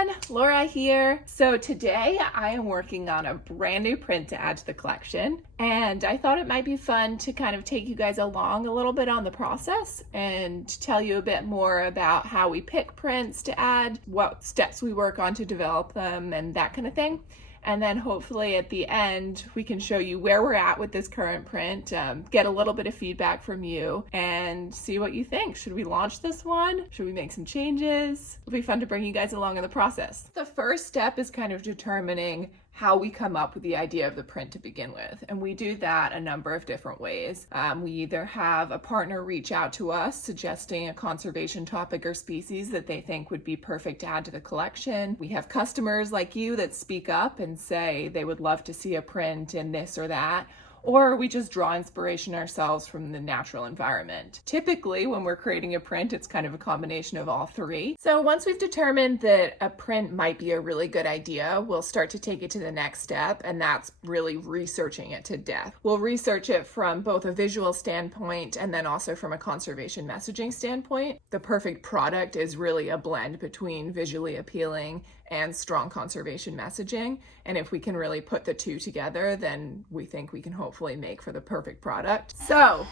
everyone, Laura here. So today I am working on a brand new print to add to the collection, and I thought it might be fun to kind of take you guys along a little bit on the process and tell you a bit more about how we pick prints to add, what steps we work on to develop them, and that kind of thing. And then hopefully at the end, we can show you where we're at with this current print, get a little bit of feedback from you, and see what you think. Should we launch this one? Should we make some changes? It'll be fun to bring you guys along in the process. The first step is kind of determining how we come up with the idea of the print to begin with. And we do that a number of different ways. We either have a partner reach out to us suggesting a conservation topic or species that they think would be perfect to add to the collection. We have customers like you that speak up and say they would love to see a print in this or that. Or we just draw inspiration ourselves from the natural environment. Typically, when we're creating a print, it's kind of a combination of all three. So once we've determined that a print might be a really good idea, we'll start to take it to the next step, and that's really researching it to death. We'll research it from both a visual standpoint and then also from a conservation messaging standpoint. The perfect product is really a blend between visually appealing and strong conservation messaging. And if we can really put the two together, then we think we can hopefully make for the perfect product. So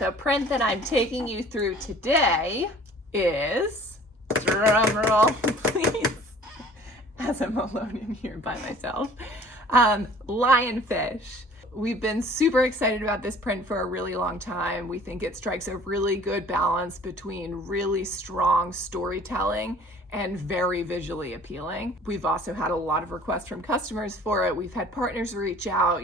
the print that I'm taking you through today is, drumroll please, as I'm alone in here by myself, lionfish. We've been super excited about this print for a really long time. We think it strikes a really good balance between really strong storytelling and very visually appealing. We've also had a lot of requests from customers for it. We've had partners reach out.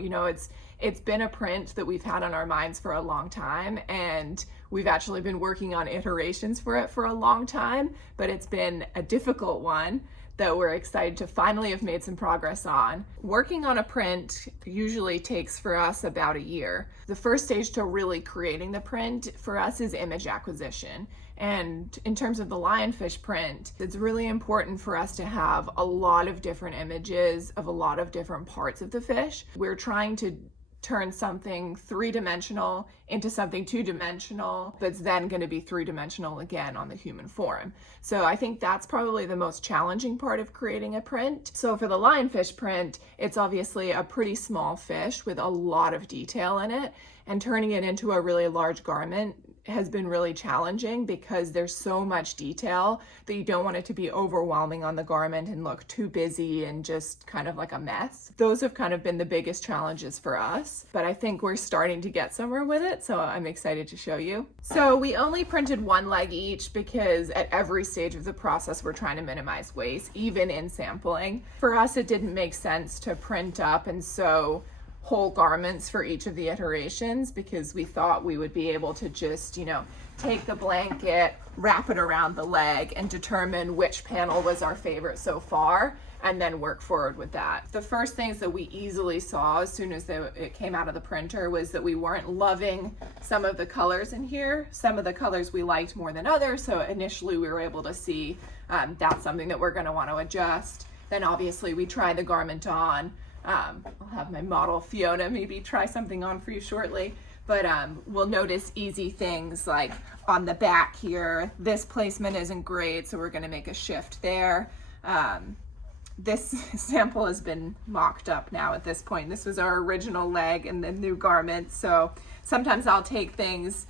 It's been a print that we've had on our minds for a long time, and we've actually been working on iterations for it for a long time, but it's been a difficult one that we're excited to finally have made some progress on. Working on a print usually takes for us about a year. The first stage to really creating the print for us is image acquisition. And in terms of the lionfish print, it's really important for us to have a lot of different images of a lot of different parts of the fish. We're trying to turn something three-dimensional into something two-dimensional that's then going to be three-dimensional again on the human form. So I think that's probably the most challenging part of creating a print. So for the lionfish print, it's obviously a pretty small fish with a lot of detail in it, and turning it into a really large garment has been really challenging because there's so much detail that you don't want it to be overwhelming on the garment and look too busy and just kind of like a mess. Those have kind of been the biggest challenges for us, but I think we're starting to get somewhere with it, so I'm excited to show you. So we only printed one leg each because at every stage of the process we're trying to minimize waste, even in sampling. For us, it didn't make sense to print up and sew whole garments for each of the iterations because we thought we would be able to just, take the blanket, wrap it around the leg, and determine which panel was our favorite so far, and then work forward with that. The first things that we easily saw as soon as it came out of the printer was that we weren't loving some of the colors in here. Some of the colors we liked more than others, so initially we were able to see that's something that we're going to want to adjust. Then obviously we tried the garment on. I'll have my model Fiona maybe try something on for you shortly, but we'll notice easy things like on the back here, this placement isn't great, so we're going to make a shift there. This sample has been mocked up now at this point. This was our original leg in the new garment, so sometimes I'll take things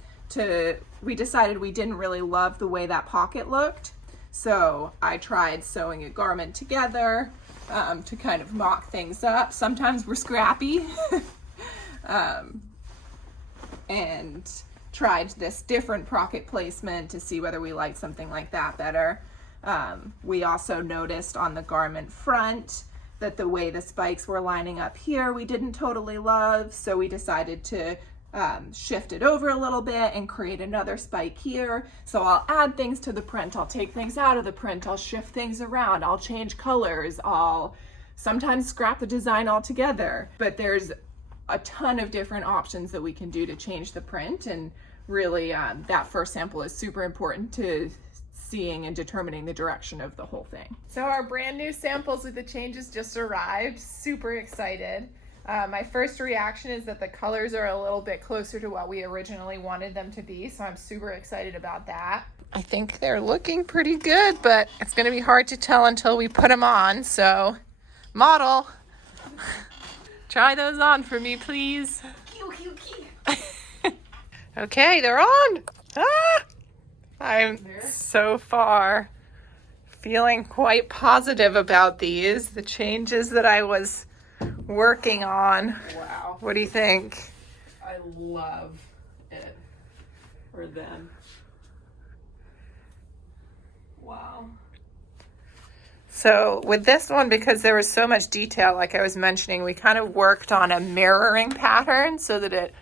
we decided we didn't really love the way that pocket looked, so I tried sewing a garment together to kind of mock things up. Sometimes we're scrappy and tried this different pocket placement to see whether we liked something like that better. We also noticed on the garment front that the way the spikes were lining up here we didn't totally love, so we decided to shift it over a little bit and create another spike here. So I'll add things to the print, I'll take things out of the print, I'll shift things around, I'll change colors, I'll sometimes scrap the design altogether. But there's a ton of different options that we can do to change the print, and really that first sample is super important to seeing and determining the direction of the whole thing. So our brand new samples with the changes just arrived, super excited. My first reaction is that the colors are a little bit closer to what we originally wanted them to be, so I'm super excited about that. I think they're looking pretty good, but it's going to be hard to tell until we put them on. So, model, try those on for me, please. Okay, they're on. Ah! I'm so far feeling quite positive about these, the changes that I was working on. Wow. What do you think? I love it for them. Wow. So with this one, because there was so much detail, like I was mentioning, we kind of worked on a mirroring pattern so that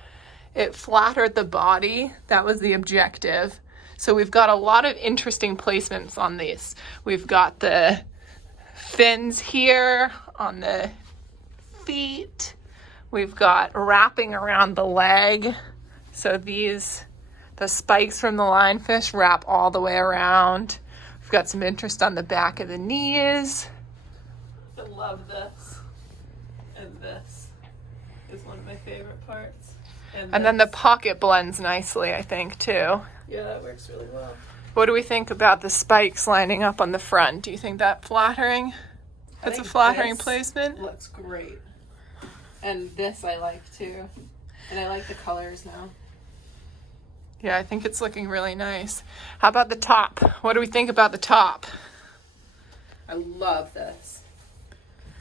it flattered the body. That was the objective. So we've got a lot of interesting placements on these. We've got the fins here on the feet. We've got wrapping around the leg. So the spikes from the lionfish wrap all the way around. We've got some interest on the back of the knees. I love this. And this is one of my favorite parts. And then the pocket blends nicely, I think, too. Yeah, that works really well. What do we think about the spikes lining up on the front? Do you think that's flattering? That's a flattering placement? Looks great. And this I like too. And I like the colors now. Yeah, I think it's looking really nice. How about the top? What do we think about the top? I love this.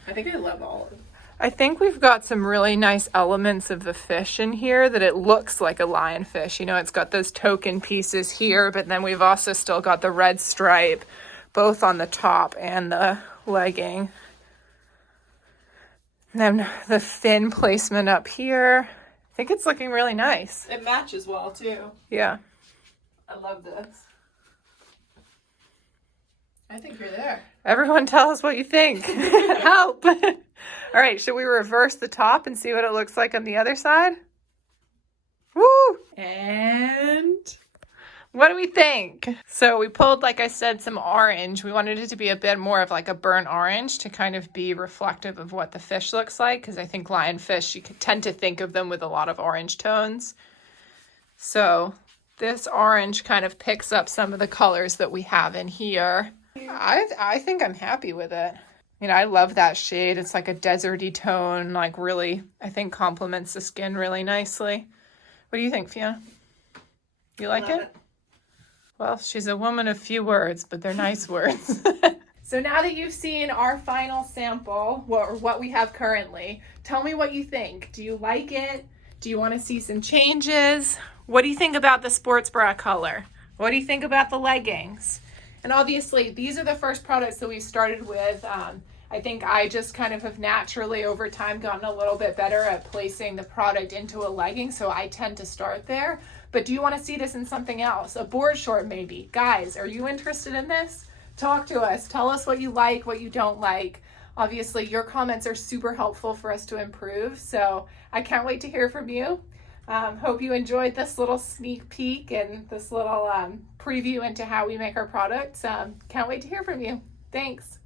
I think I love all of them. I think we've got some really nice elements of the fish in here that it looks like a lionfish. You know, it's got those token pieces here, but then we've also still got the red stripe, both on the top and the legging. And then the fin placement up here. I think it's looking really nice. It matches well too. Yeah. I love this. I think you're there. Everyone tell us what you think. Help. All right, should we reverse the top and see what it looks like on the other side? Woo! And what do we think? So we pulled, like I said, some orange. We wanted it to be a bit more of like a burnt orange to kind of be reflective of what the fish looks like, because I think lionfish, you could tend to think of them with a lot of orange tones. So this orange kind of picks up some of the colors that we have in here. I think I'm happy with it. You know, I love that shade. It's like a deserty tone, like really, I think complements the skin really nicely. What do you think, Fiona? You like it? Well, she's a woman of few words, but they're nice words. So now that you've seen our final sample, or what we have currently, tell me what you think. Do you like it? Do you want to see some changes? What do you think about the sports bra color? What do you think about the leggings? And obviously, these are the first products that we started with. I think I just kind of have naturally over time gotten a little bit better at placing the product into a legging, so I tend to start there. But do you want to see this in something else? A board short maybe? Guys, are you interested in this? Talk to us. Tell us what you like, what you don't like. Obviously, your comments are super helpful for us to improve, so I can't wait to hear from you. Hope you enjoyed this little sneak peek and this little preview into how we make our products. Can't wait to hear from you. Thanks.